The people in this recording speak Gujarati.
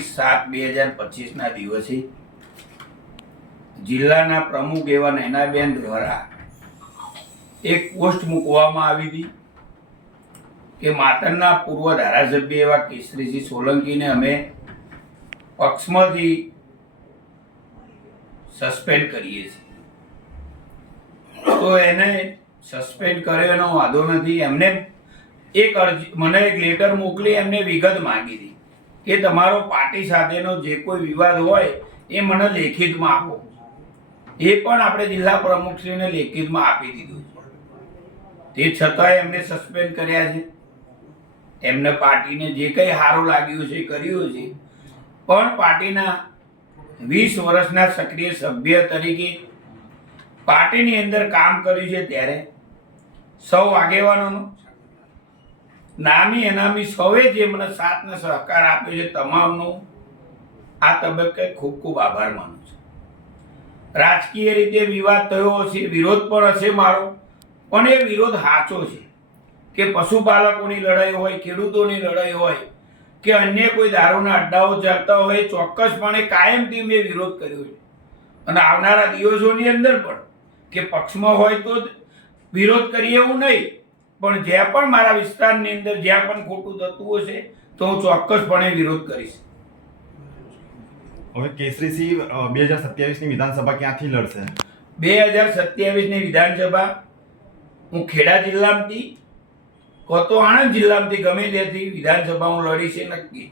સાત બે હજાર પચીસના દિવસે જિલ્લાના પ્રમુખ એવા નૈનાબેન દ્વારા એક પોસ્ટ મૂકવામાં આવી હતી કે માતરના પૂર્વ ધારાસભ્ય એવા કેસરીસિંહ સોલંકીને અમે પક્ષમાંથી સસ્પેન્ડ કરીએ છીએ. તો એને સસ્પેન્ડ કર્યો એનો વાંધો નથી. એમને એક અરજી, મને એક લેટર મોકલી, એમને વિગત માંગી હતી. કે તમારો પાર્ટી સાથેનો જે કોઈ વિવાદ હોય એ મને લેખિતમાં આપો. એ પણ આપણે જિલ્લા પ્રમુખશ્રીને લેખિતમાં આપી દીધું છે. તે છતાંય એમને સસ્પેન્ડ કર્યા છે. એમને પાર્ટીને જે કંઈ સારું લાગ્યું છે કર્યું છે. પણ પાર્ટીના વીસ વર્ષના સક્રિય સભ્ય તરીકે પાર્ટીની અંદર કામ કર્યું છે ત્યારે સૌ આગેવાનોનો નામી અનામી સૌએ જે મને સાથ ને સહકાર આપ્યો છે તમામનો, આ તબક્કે ખૂબ ખૂબ આભાર માનું છું. રાજકીય રીતે વિવાદ થયો હશે, વિરોધ પણ હશે મારો, પણ એ વિરોધ સાચો છે કે પશુપાલકોની લડાઈ હોય, ખેડૂતોની લડાઈ હોય, કે અન્ય કોઈ દારૂના અડ્ડાઓ ચાલતા હોય, ચોક્કસપણે કાયમથી મેં વિરોધ કર્યો છે. અને આવનારા દિવસોની અંદર પણ, કે પક્ષમાં હોય તો જ વિરોધ કરીએ એવું નહીં પણ જ્યાં પણ મારા વિસ્તારની અંદર જ્યાં પણ ખોટું થતું હશે તો હું ચોક્કસપણે વિરોધ કરીશ. હવે કેસરીસિંહ બે હજાર સત્યાવીસની વિધાનસભા ક્યાંથી લડશે? બે હજાર સત્યાવીસની વિધાનસભા હું ખેડા જિલ્લામાંથી કો તો આણંદ જિલ્લામાંથી ગમે ત્યાંથી વિધાનસભા હું લડીશ એ નક્કી.